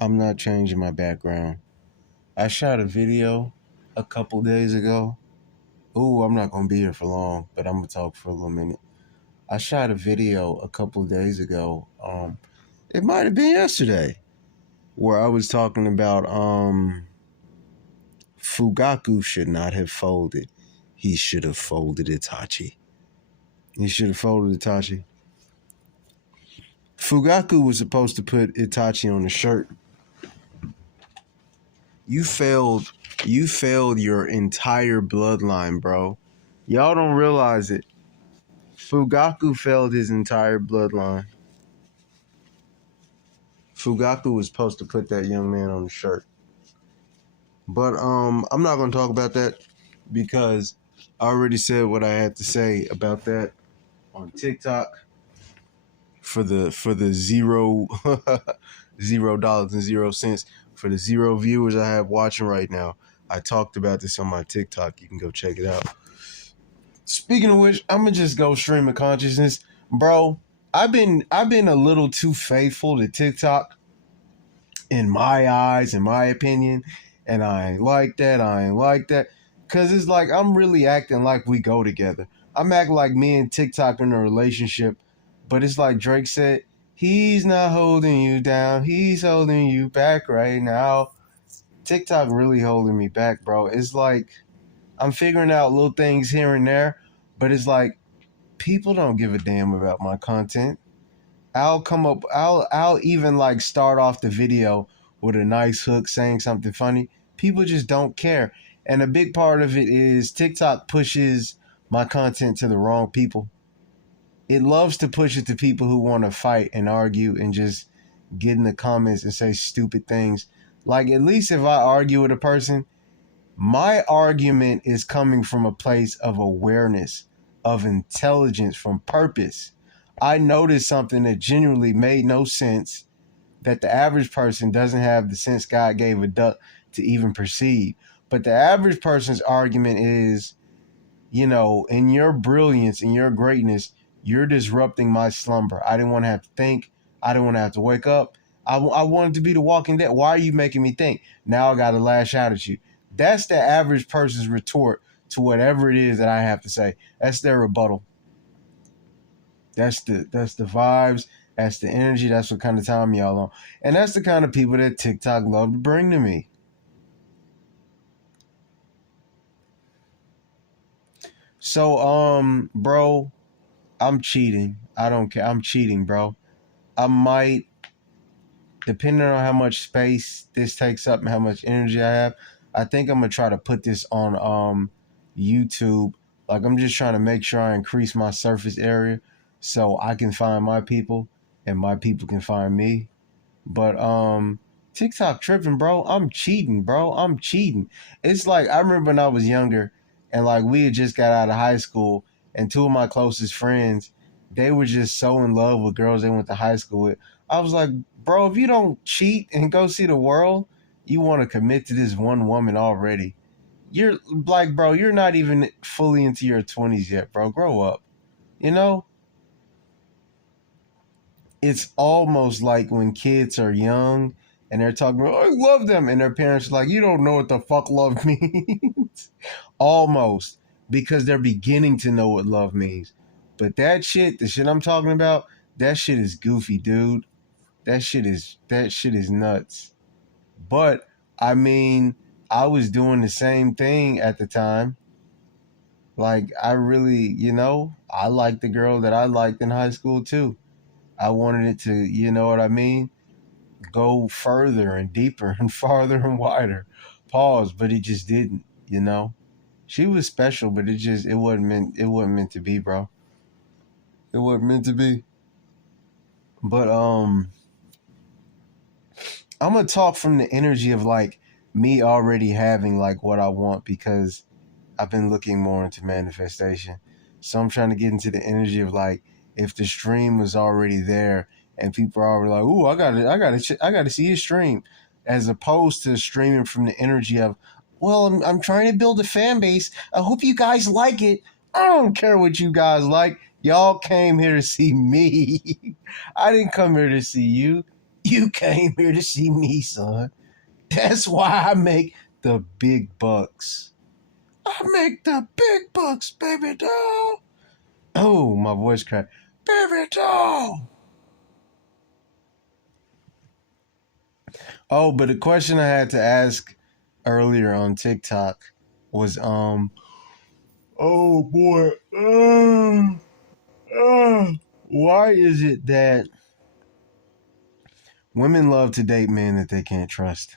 I'm not changing my background. I shot a video a couple days ago. Ooh, I'm not going to be here for long, but I'm going to talk for a little minute. I shot a video a couple days ago. It might have been yesterday, where I was talking about Fugaku should not have folded. He should have folded Itachi. He should have folded Itachi. Fugaku was supposed to put Itachi on the shirt. You failed your entire bloodline, bro. Y'all don't realize it. Fugaku failed his entire bloodline. Fugaku was supposed to put that young man on the shirt. But I'm not gonna talk about that because I already said what I had to say about that on TikTok for the $0 for the 0 viewers I have watching right now. I talked about this on my TikTok. You can go check it out. Speaking of which, I'm gonna just go stream of consciousness, bro. I've been a little too faithful to TikTok in my eyes, in my opinion, and I ain't like that. Cause it's like I'm really acting like we go together. I'm acting like me and TikTok in a relationship, but it's like Drake said, he's not holding you down, he's holding you back right now. TikTok really holding me back, bro. It's like I'm figuring out little things here and there, but it's like people don't give a damn about my content. I'll even like start off the video with a nice hook saying something funny. People just don't care. And a big part of it is TikTok pushes my content to the wrong people. It loves to push it to people who want to fight and argue and just get in the comments and say stupid things. Like, at least if I argue with a person, my argument is coming from a place of awareness, of intelligence, from purpose. I noticed something that genuinely made no sense, that the average person doesn't have the sense God gave a duck to even perceive. But the average person's argument is, in your brilliance, in your greatness, you're disrupting my slumber. I didn't want to have to think. I didn't want to have to wake up. I wanted to be the Walking Dead. Why are you making me think? Now I got to lash out at you. That's the average person's retort to whatever it is that I have to say. That's their rebuttal. That's the vibes. That's the energy. That's what kind of time y'all on. And that's the kind of people that TikTok love to bring to me. So, bro, I'm cheating. I don't care. I'm cheating, bro. I might, depending on how much space this takes up and how much energy I have, I think I'm going to try to put this on YouTube. Like, I'm just trying to make sure I increase my surface area so I can find my people and my people can find me. But TikTok tripping, bro. I'm cheating, bro. I'm cheating. It's like, I remember when I was younger and like we had just got out of high school and two of my closest friends, they were just so in love with girls they went to high school with. I was like, bro, if you don't cheat and go see the world, you want to commit to this one woman already. You're like, bro, you're not even fully into your 20s yet, bro. Grow up. It's almost like when kids are young and they're talking about, I love them. And their parents are like, you don't know what the fuck love means. Almost. Because they're beginning to know what love means. But that shit, the shit I'm talking about, that shit is goofy, dude. That shit is nuts. But, I mean, I was doing the same thing at the time. Like, I really, I liked the girl that I liked in high school too. I wanted it to, you know what I mean? Go further and deeper and farther and wider. Pause, but it just didn't, She was special, but it wasn't meant to be, bro. It wasn't meant to be. But I'm gonna talk from the energy of like me already having like what I want because I've been looking more into manifestation. So I'm trying to get into the energy of like if the stream was already there and people are already like, "Ooh, I gotta see his stream," as opposed to streaming from the energy of, "Well, I'm trying to build a fan base. I hope you guys like it. I don't care what you guys like. Y'all came here to see me. I didn't come here to see you. You came here to see me, son. That's why I make the big bucks. I make the big bucks, baby doll. Oh, my voice cracked. Baby doll. Oh, but the question I had to ask earlier on TikTok was, oh boy, why is it that women love to date men that they can't trust?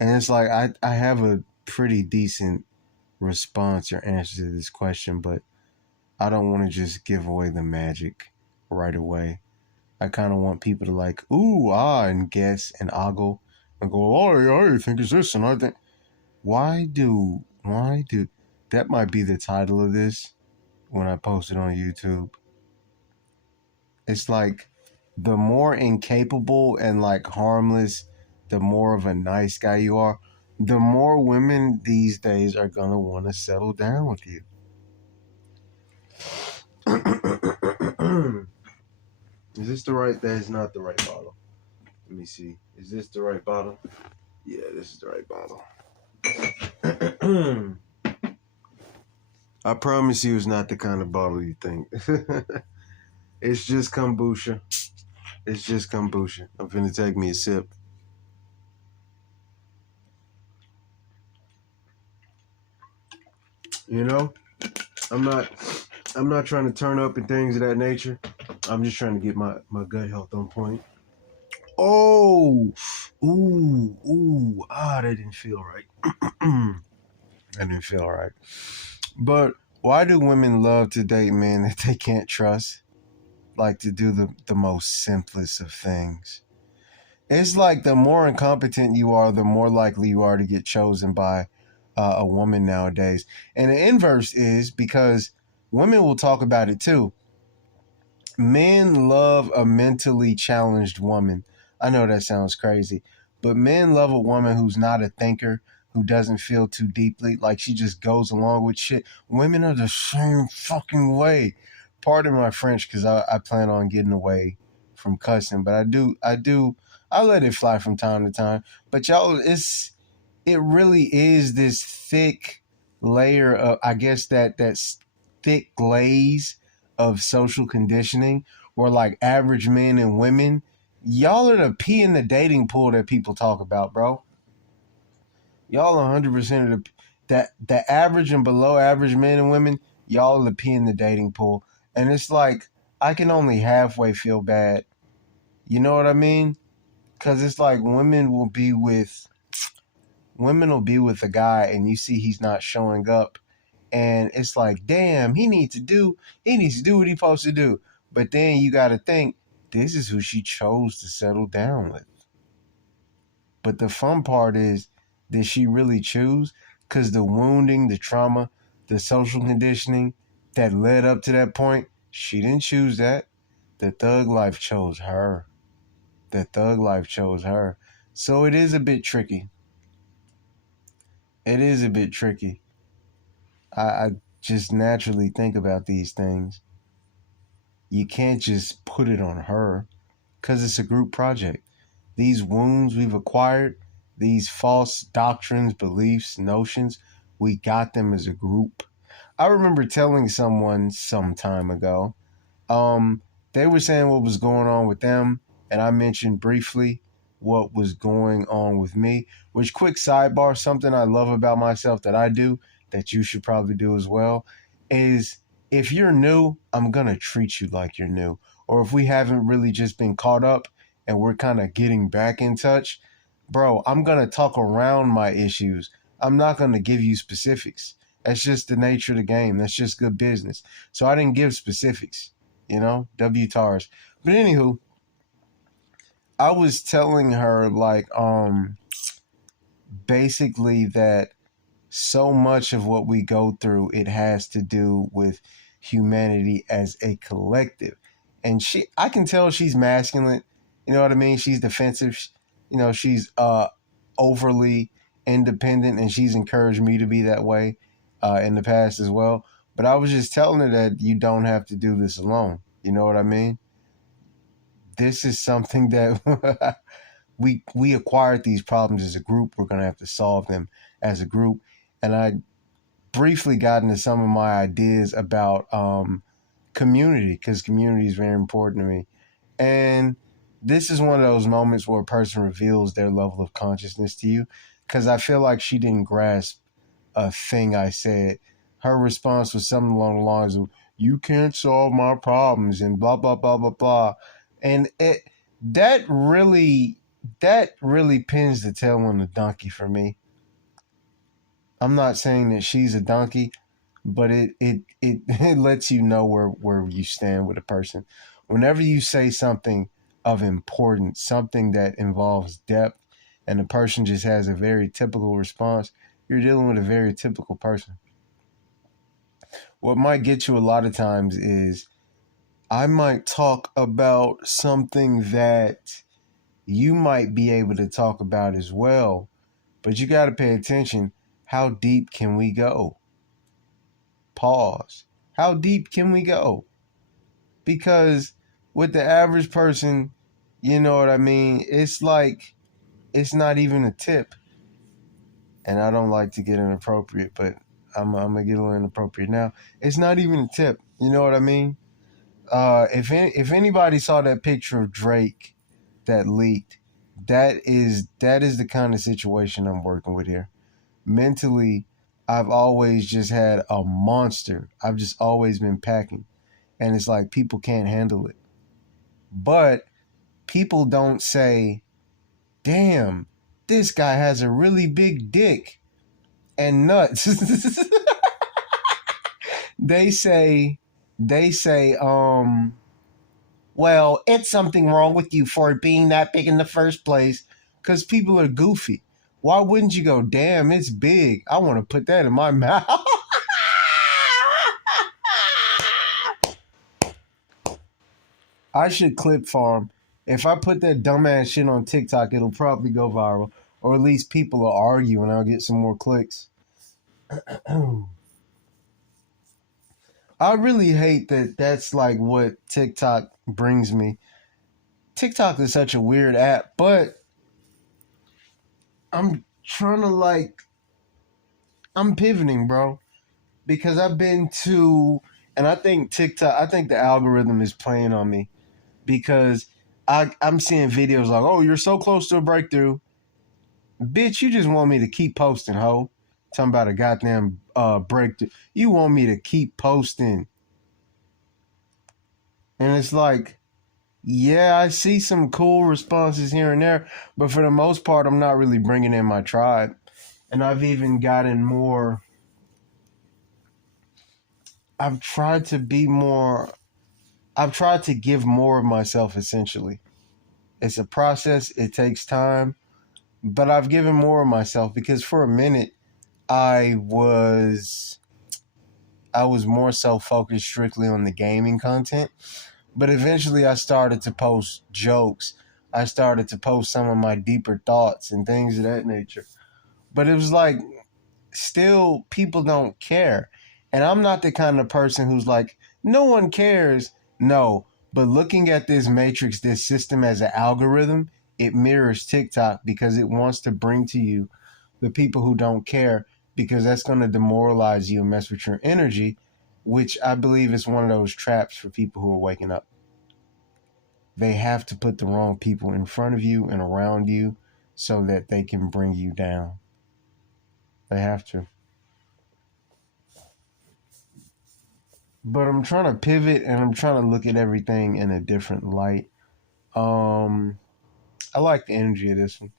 And it's like, I have a pretty decent response or answer to this question, but I don't want to just give away the magic right away. I kind of want people to like, ooh, and guess and ogle and go, oh, I think it's this and I think. Why do, that might be the title of this when I post it on YouTube. It's like, the more incapable and like harmless, the more of a nice guy you are, the more women these days are going to want to settle down with you. Is this the right? That is not the right bottle. Let me see. Is this the right bottle? Yeah, this is the right bottle. I promise you it's not the kind of bottle you think. It's just kombucha. It's just kombucha. I'm finna take me a sip. You know, I'm not trying to turn up and things of that nature. I'm just trying to get my gut health on point. Oh, that didn't feel right. That didn't feel right. But why do women love to date men that they can't trust? Like to do the most simplest of things. It's like the more incompetent you are, the more likely you are to get chosen by a woman nowadays. And the inverse is because women will talk about it too. Men love a mentally challenged woman. I know that sounds crazy, but men love a woman who's not a thinker, who doesn't feel too deeply, like she just goes along with shit. Women are the same fucking way. Pardon my French, because I plan on getting away from cussing, but I let it fly from time to time. But y'all, it really is this thick layer of, I guess, that's thick glaze of social conditioning where like average men and women, y'all are the pee in the dating pool that people talk about, bro. Y'all 100% of the average and below average men and women, y'all are the pee in the dating pool. And it's like, I can only halfway feel bad. You know what I mean? Because it's like women will be with a guy and you see he's not showing up, and it's like, damn, he needs to do what he's supposed to do. But then you got to think, this is who she chose to settle down with. But the fun part is, did she really choose? Because the wounding, the trauma, the social conditioning that led up to that point, she didn't choose that. The thug life chose her. So it is a bit tricky. I just naturally think about these things. You can't just put it on her because it's a group project. These wounds we've acquired, these false doctrines, beliefs, notions, we got them as a group. I remember telling someone some time ago, they were saying what was going on with them, and I mentioned briefly what was going on with me, which, quick sidebar, something I love about myself that I do, that you should probably do as well, is if you're new, I'm going to treat you like you're new. Or if we haven't really just been caught up and we're kind of getting back in touch, bro, I'm going to talk around my issues. I'm not going to give you specifics. That's just the nature of the game. That's just good business. So I didn't give specifics, W-TARS. But anywho, I was telling her like basically that so much of what we go through, it has to do with humanity as a collective. And I can tell she's masculine. You know what I mean? She's defensive. She's overly independent, and she's encouraged me to be that way in the past as well. But I was just telling her that you don't have to do this alone. You know what I mean? this is something that we acquired these problems as a group. We're going to have to solve them as a group. And I briefly got into some of my ideas about community, because community is very important to me. And this is one of those moments where a person reveals their level of consciousness to you, because I feel like she didn't grasp a thing I said. Her response was something along the lines of, "You can't solve my problems," and blah, blah, blah, blah, blah. And that really pins the tail on the donkey for me. I'm not saying that she's a donkey, but it lets you know where you stand with a person. Whenever you say something of importance, something that involves depth, and the person just has a very typical response, you're dealing with a very typical person. What might get you a lot of times is I might talk about something that you might be able to talk about as well, but you got to pay attention. How deep can we go? Pause. How deep can we go? Because with the average person, you know what I mean? It's like, it's not even a tip. And I don't like to get inappropriate, but I'm going to get a little inappropriate now. It's not even a tip. You know what I mean? If anybody saw that picture of Drake that leaked, that is the kind of situation I'm working with here. Mentally, I've always just had a monster. I've just always been packing. And it's like people can't handle it. But people don't say, "Damn, this guy has a really big dick and nuts." They say, well, it's something wrong with you for it being that big in the first place, because people are goofy. Why wouldn't you go, "Damn, it's big. I want to put that in my mouth"? I should clip farm. If I put that dumbass shit on TikTok, it'll probably go viral. Or at least people will argue and I'll get some more clicks. I really hate that that's like what TikTok brings me. TikTok is such a weird app, but I'm trying to I'm pivoting, bro. Because I've been to, and I think the algorithm is playing on me. Because I'm seeing videos like, "Oh, you're so close to a breakthrough." Bitch, you just want me to keep posting, ho. Talking about a goddamn breakthrough. You want me to keep posting. And it's like, yeah, I see some cool responses here and there, but for the most part, I'm not really bringing in my tribe. And I've even gotten more. I've tried to be more. I've tried to give more of myself, essentially. It's a process, it takes time, but I've given more of myself because for a minute, I was more so focused strictly on the gaming content. But eventually I started to post jokes. I started to post some of my deeper thoughts and things of that nature. But it was like, still, people don't care. And I'm not the kind of person who's like, no one cares. No. But looking at this matrix, this system as an algorithm, it mirrors TikTok because it wants to bring to you the people who don't care, because that's going to demoralize you and mess with your energy, which I believe is one of those traps for people who are waking up. They have to put the wrong people in front of you and around you so that they can bring you down. They have to. But I'm trying to pivot and I'm trying to look at everything in a different light. I like the energy of this one.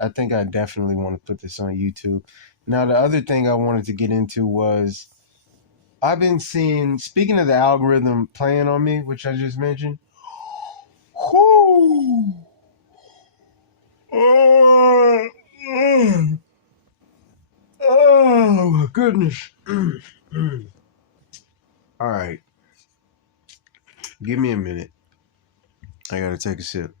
I think I definitely want to put this on YouTube. Now, the other thing I wanted to get into was I've been seeing, speaking of the algorithm playing on me, which I just mentioned. Whoo! Oh my goodness. All right. Give me a minute. I gotta take a sip.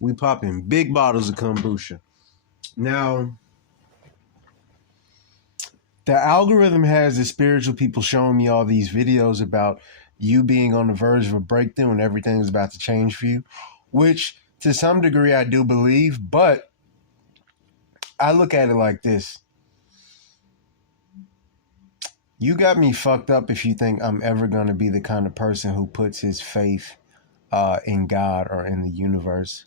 We popping big bottles of kombucha. Now, The algorithm has the spiritual people showing me all these videos about you being on the verge of a breakthrough and everything is about to change for you, which to some degree I do believe, but I look at it like this. You got me fucked up if you think I'm ever going to be the kind of person who puts his faith in God or in the universe.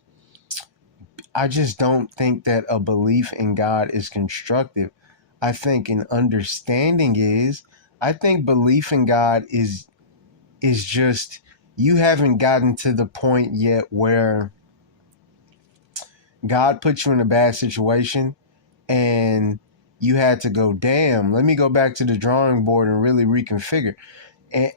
I just don't think that a belief in God is constructive. I think an understanding is. I think belief in God is just you haven't gotten to the point yet where God put you in a bad situation and you had to go, damn, let me go back to the drawing board and really reconfigure. And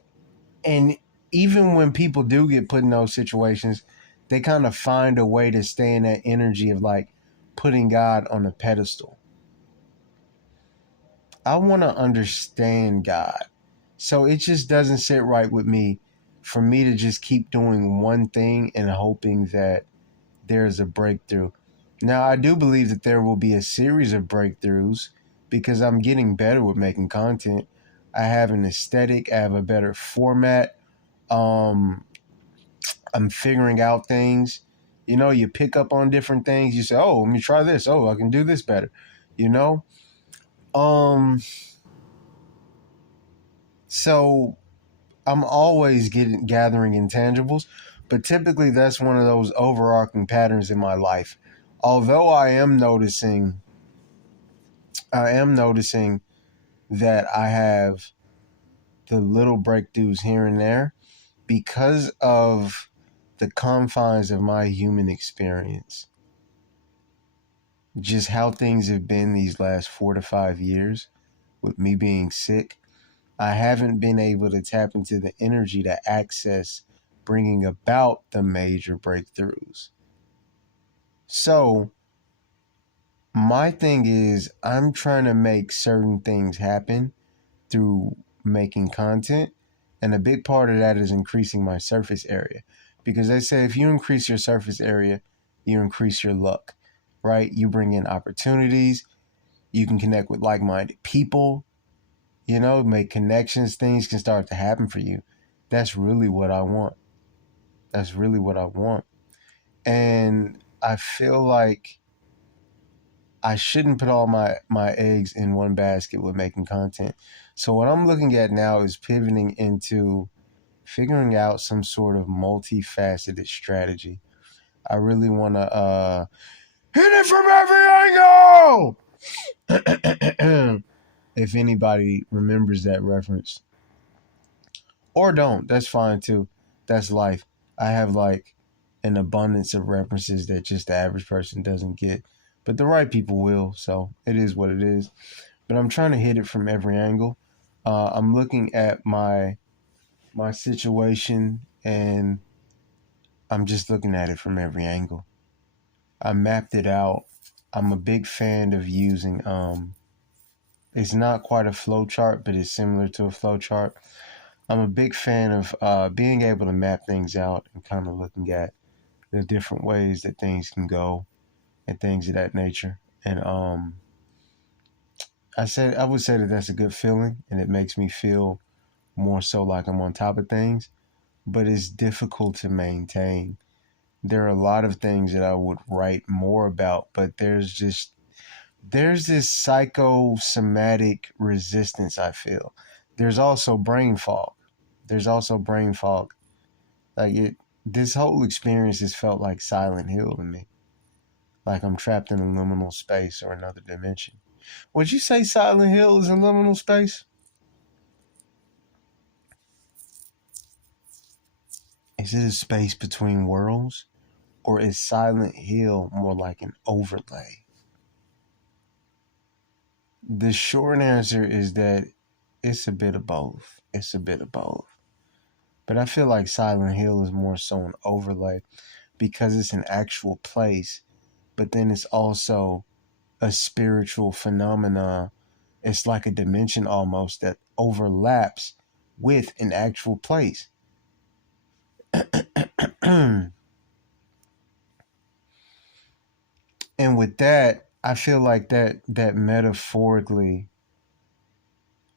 and even when people do get put in those situations, they kind of find a way to stay in that energy of like putting God on a pedestal. I want to understand God. So it just doesn't sit right with me for me to just keep doing one thing and hoping that there's a breakthrough. Now, I do believe that there will be a series of breakthroughs because I'm getting better with making content. I have an aesthetic, I have a better format. Um, I'm figuring out things. You know, you pick up on different things. You say, "Oh, let me try this. Oh, I can do this better." You know? Um, so I'm always gathering intangibles, but typically that's one of those overarching patterns in my life. Although I am noticing that I have the little breakthroughs here and there because of the confines of my human experience. Just how things have been these last 4 to 5 years with me being sick, I haven't been able to tap into the energy to access bringing about the major breakthroughs. So, my thing is, I'm trying to make certain things happen through making content. And a big part of that is increasing my surface area. Because they say if you increase your surface area, you increase your luck, right? You bring in opportunities, you can connect with like minded people, you know, make connections, things can start to happen for you. That's really what I want. That's really what I want. And I feel like I shouldn't put all my eggs in one basket with making content. So what I'm looking at now is pivoting into figuring out some sort of multifaceted strategy. I really want to hit it from every angle. If anybody remembers that reference. Or don't, that's fine too. That's life. I have like an abundance of references that just the average person doesn't get. But the right people will, so it is what it is. But I'm trying to hit it from every angle. I'm looking at my situation and I'm just looking at it from every angle. I mapped it out. I'm a big fan of using it's not quite a flow chart, but it's similar to a flow chart. I'm a big fan of being able to map things out and kind of looking at the different ways that things can go and things of that nature. And I would say that that's a good feeling, and it makes me feel more so like I'm on top of things. But it's difficult to maintain. There are a lot of things that I would write more about, but there's this psychosomatic resistance I feel. There's also brain fog. There's also brain fog. Like this whole experience has felt like Silent Hill to me. Like I'm trapped in a liminal space or another dimension. Would you say Silent Hill is a liminal space? Is it a space between worlds? Or is Silent Hill more like an overlay? The short answer is that it's a bit of both. It's a bit of both. But I feel like Silent Hill is more so an overlay because it's an actual place, but then it's also a spiritual phenomena. It's like a dimension almost that overlaps with an actual place. And with that, I feel like that metaphorically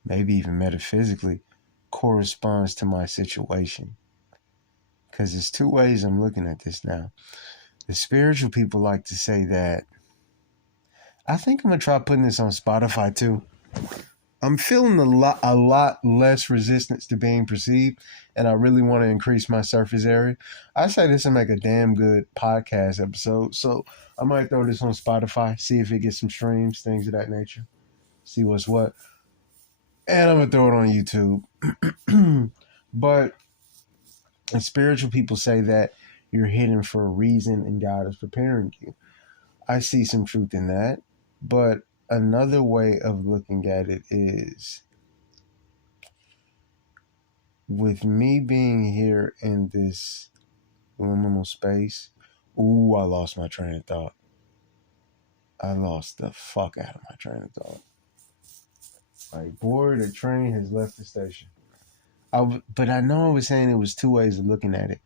maybe even metaphysically, corresponds to my situation. Because there's two ways I'm looking at this now. The spiritual people like to say that, I think I'm going to try putting this on Spotify too. I'm feeling a lot less resistance to being perceived, and I really want to increase my surface area. I say this will make a damn good podcast episode, so I might throw this on Spotify, see if it gets some streams, things of that nature, see what's what, and I'm gonna throw it on YouTube. But spiritual people say that you're hidden for a reason, and God is preparing you. I see some truth in that, but another way of looking at it is, with me being here in this liminal space, ooh, I lost my train of thought. I lost the fuck out of my train of thought. Like, boy, the train has left the station. But I know I was saying it was two ways of looking at it.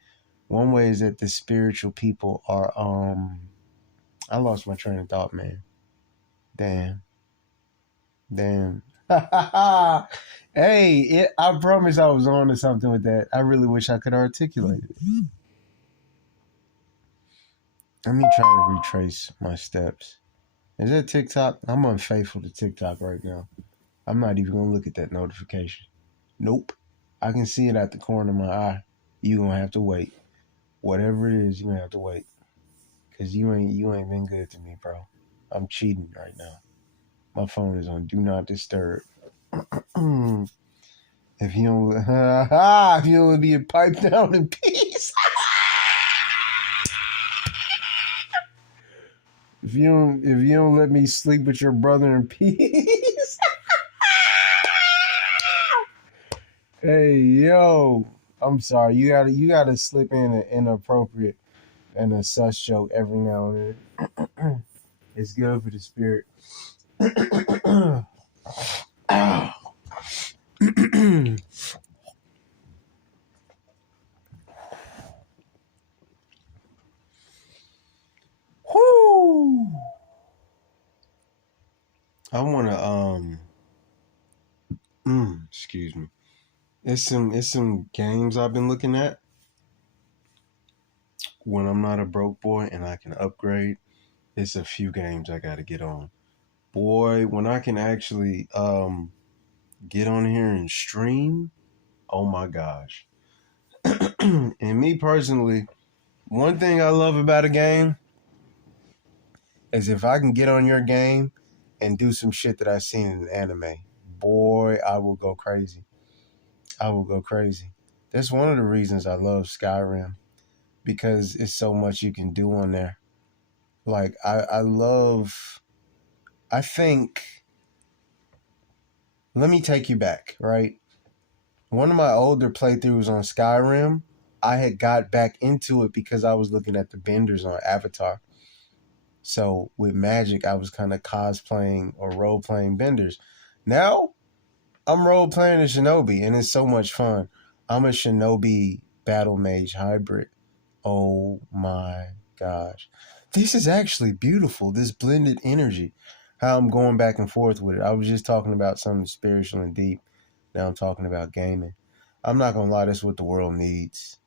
One way is that the spiritual people are, I lost my train of thought, man. Damn. Hey, I promise I was on to something with that. I really wish I could articulate it. Let me try to retrace my steps. Is that TikTok? I'm unfaithful to TikTok right now. I'm not even going to look at that notification. Nope. I can see it at the corner of my eye. You're going to have to wait. Whatever it is, you're going to have to wait. Because you ain't been good to me, bro. I'm cheating right now. My phone is on Do Not Disturb. If you don't be piped down in peace. If you don't let me sleep with your brother in peace. Hey, yo. I'm sorry. You gotta slip in an inappropriate and a sus joke every now and then. It's good for the spirit. Whoo! I wanna excuse me. It's some games I've been looking at when I'm not a broke boy and I can upgrade. It's a few games I gotta get on. Boy, when I can actually get on here and stream, oh my gosh. And me personally, one thing I love about a game is if I can get on your game and do some shit that I've seen in an anime, boy, I will go crazy. I will go crazy. That's one of the reasons I love Skyrim, because it's so much you can do on there. Like, I think, let me take you back, right? One of my older playthroughs on Skyrim, I had got back into it because I was looking at the benders on Avatar. So with magic, I was kind of cosplaying or role-playing benders. Now, I'm role-playing a shinobi, and it's so much fun. I'm a shinobi battle mage hybrid. Oh my gosh. This is actually beautiful, this blended energy. How I'm going back and forth with it. I was just talking about something spiritual and deep. Now I'm talking about gaming. I'm not going to lie, that's what the world needs.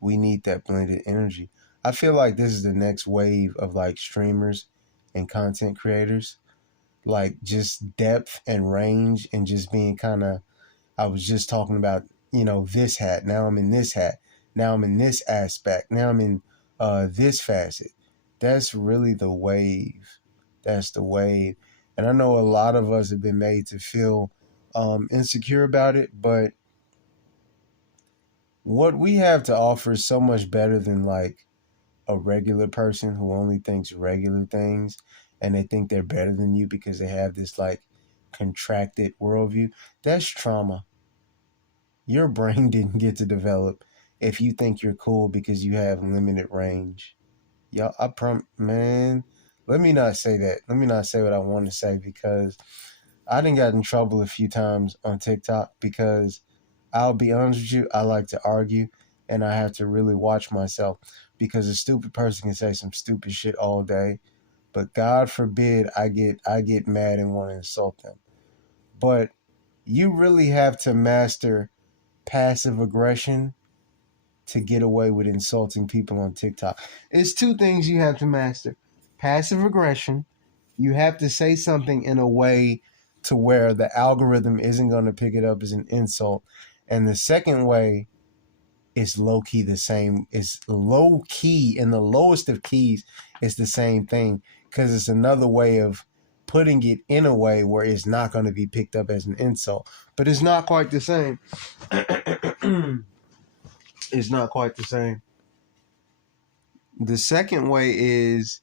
We need that blended energy. I feel like this is the next wave of like streamers and content creators. Like just depth and range and just being kind of, I was just talking about, this hat. Now I'm in this hat. Now I'm in this aspect. Now I'm in this facet. That's really the wave. That's the wave. And I know a lot of us have been made to feel insecure about it, but what we have to offer is so much better than like a regular person who only thinks regular things and they think they're better than you because they have this like contracted worldview. That's trauma. Your brain didn't get to develop if you think you're cool because you have limited range. Y'all, man, let me not say that. Let me not say what I want to say, because I done got in trouble a few times on TikTok because I'll be honest with you, I like to argue and I have to really watch myself, because a stupid person can say some stupid shit all day, but God forbid I get mad and want to insult them. But You really have to master passive aggression to get away with insulting people on TikTok. It's two things you have to master: passive aggression. You have to say something in a way to where the algorithm isn't going to pick it up as an insult. And the second way is low key the same. It's low key, in the lowest of keys, it's the same thing, because it's another way of putting it in a way where it's not going to be picked up as an insult. But it's not quite the same. It's not quite the same. The second way is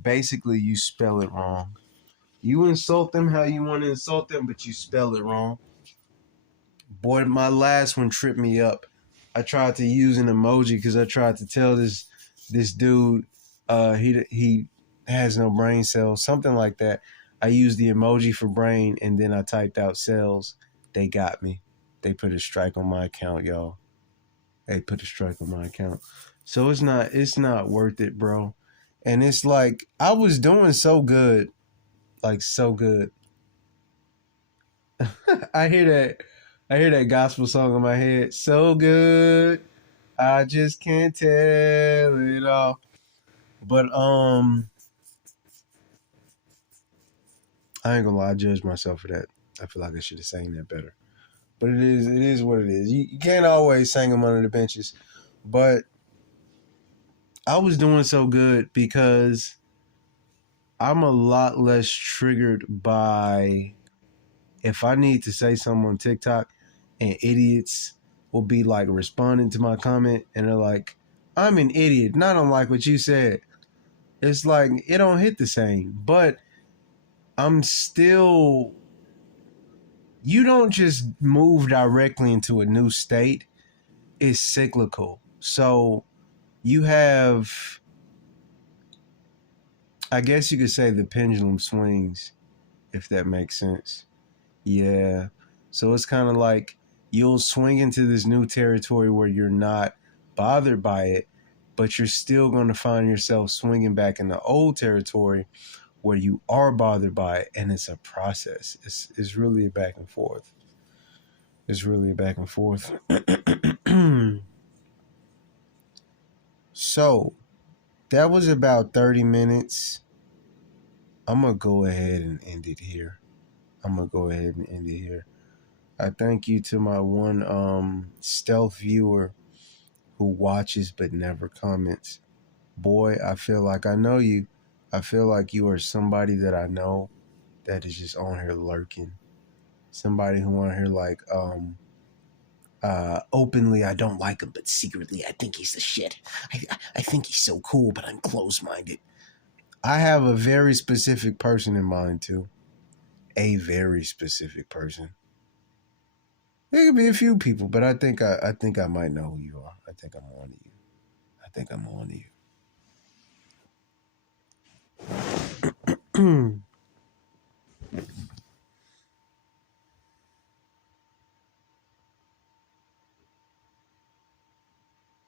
basically you spell it wrong. You insult them how you want to insult them, but you spell it wrong. Boy, my last one tripped me up. I tried to use an emoji because I tried to tell this dude he has no brain cells, something like that. I used the emoji for brain and then I typed out cells. They got me. They put a strike on my account, y'all. They put a strike on my account. So it's not worth it, bro. And it's like I was doing so good, like so good. I hear that gospel song in my head. So good, I just can't tell it all. But I ain't gonna lie, I judge myself for that. I feel like I should have sang that better. But it is what it is. You can't always sing them under the benches. But I was doing so good because I'm a lot less triggered by if I need to say something on TikTok and idiots will be like responding to my comment and they're like, I'm an idiot, and I don't like what you said. It's like it don't hit the same. But I'm still, you don't just move directly into a new state. It's cyclical. So you have, I guess you could say, the pendulum swings, if that makes sense. Yeah. So it's kind of like you'll swing into this new territory where you're not bothered by it, but you're still going to find yourself swinging back in the old territory where you are bothered by it. And it's a process. It's really a back and forth. It's really a back and forth. So that was about 30 minutes. I'm going to go ahead and end it here. I thank you to my one stealth viewer who watches but never comments. Boy, I feel like I know you. I feel like you are somebody that I know that is just on here lurking. Somebody who on here like openly I don't like him, but secretly I think he's the shit. I think he's so cool, but I'm close-minded. I have a very specific person in mind too. A very specific person. There could be a few people, but I think I might know who you are. I think I'm on to you.